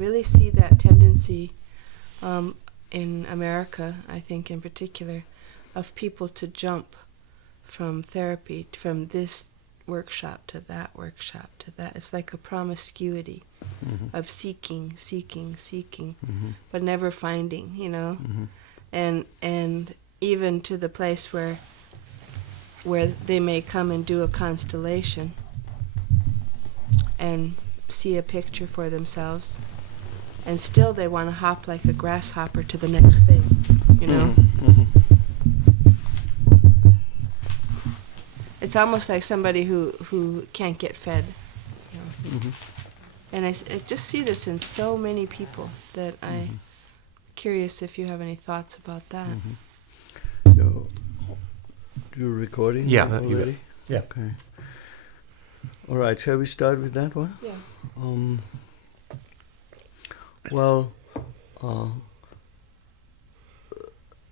really see that tendency in America, I think in particular, of people to jump from therapy, from this workshop to that workshop to that. It's like a promiscuity of seeking, but never finding, and even to the place where they may come and do a constellation and see a picture for themselves, and still they want to hop like a grasshopper to the next thing, It's almost like somebody who can't get fed, And I just see this in so many people that I'm curious if you have any thoughts about that. You're recording? Yeah. Already? Yeah. Okay. All right, shall we start with that one? Yeah.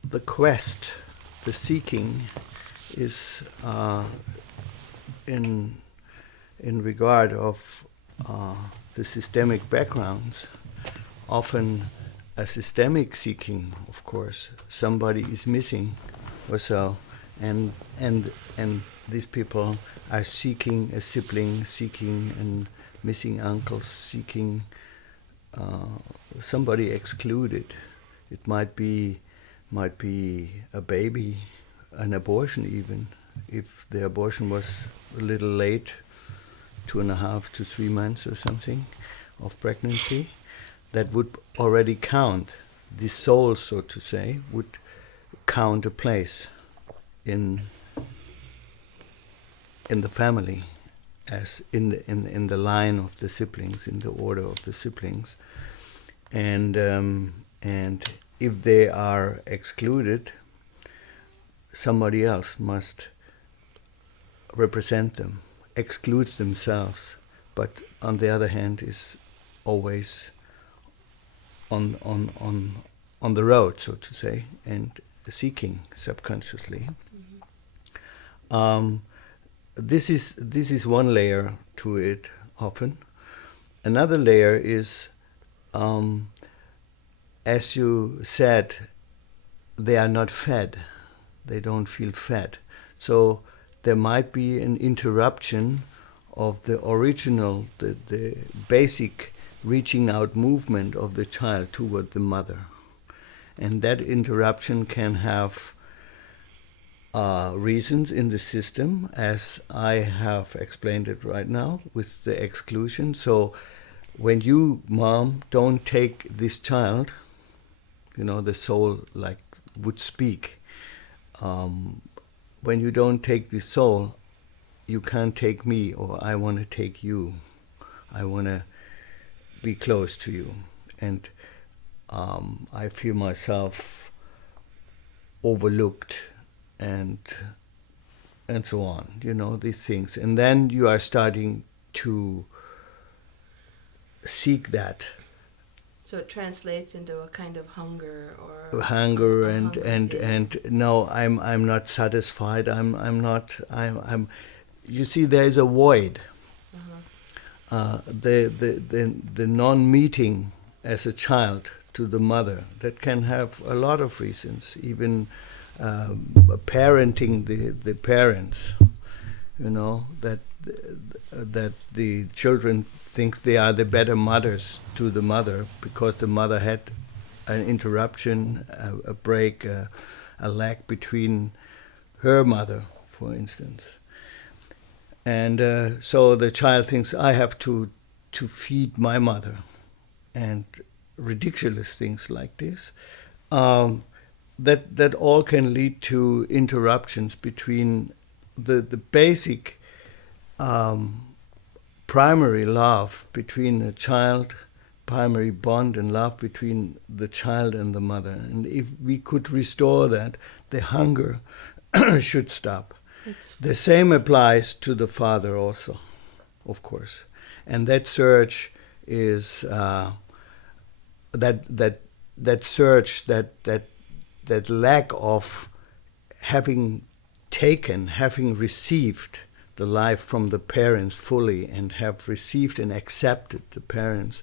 The quest, the seeking, is in regard of the systemic backgrounds, often a systemic seeking, of course. Somebody is missing or so, and these people are seeking a sibling, seeking a missing uncle, seeking somebody excluded. It might be a baby, an abortion even, if the abortion was a little late, 2.5 to 3 months or something of pregnancy, that would already count. The soul, so to say, would count a place in the family, as in the line of the siblings, in the order of the siblings, and if they are excluded, somebody else must represent them, excludes themselves, but on the other hand is always on the road, so to say, and seeking subconsciously. This is one layer to it often. Another layer is, as you said, they are not fed. They don't feel fed. So there might be an interruption of the original, the basic reaching out movement of the child toward the mother. And that interruption can have reasons in the system, as I have explained it right now, with the exclusion. So when you, mom, don't take this child, the soul would speak. When you don't take the soul, you can't take me, or I want to take you. I want to be close to you. And I feel myself overlooked and so on, these things. And then you are starting to seek that. So it translates into a kind of hunger or and no, I'm not satisfied. I'm you see, there is a void. The non-meeting as a child to the mother, that can have a lot of reasons, even parenting the parents, that the children think they are the better mothers to the mother because the mother had an interruption, a break, a lack between her mother, for instance. And so the child thinks, I have to feed my mother, and ridiculous things like this. That all can lead to interruptions between the basic primary love between a child, primary bond and love between the child and the mother. And if we could restore that, the hunger should stop. The same applies to the father also, of course. And that search is that search, that lack of having received the life from the parents fully, and have received and accepted the parents,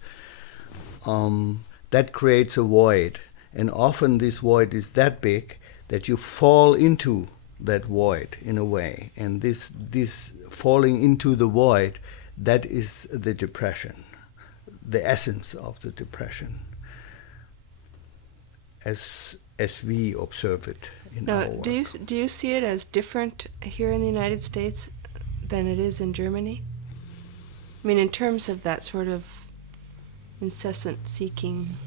that creates a void. And often this void is that big that you fall into that void in a way. And this falling into the void, that is the depression, the essence of the depression, as we observe it in our Now, work. do you see it as different here in the United States than it is in Germany? I mean, in terms of that sort of incessant seeking.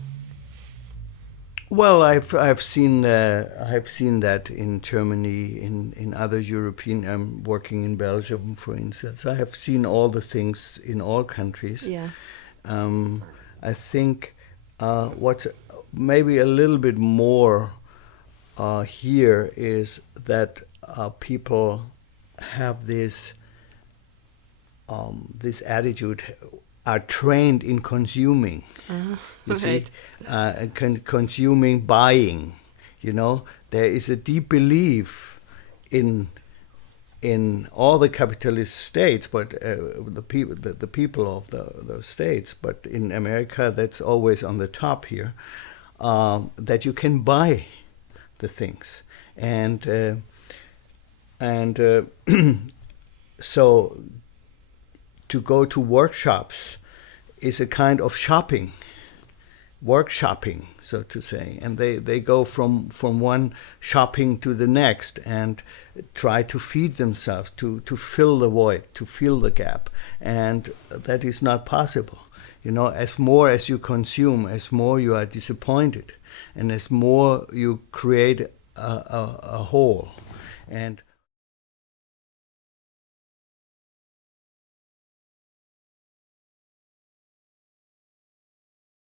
Well, I've seen that in Germany, in other European. I'm working in Belgium, for instance. I have seen all the things in all countries. Yeah. I think what's maybe a little bit more here is that people have this attitude, are trained in consuming. You see, consuming, buying. You know, there is a deep belief in all the capitalist states, but the people of those states. But in America, that's always on the top here, that you can buy the things, and so to go to workshops is a kind of shopping, workshopping, so to say. And they go from one shopping to the next and try to feed themselves, to fill the void, to fill the gap. And that is not possible. You know, as more as you consume, as more you are disappointed, and as more you create a hole. And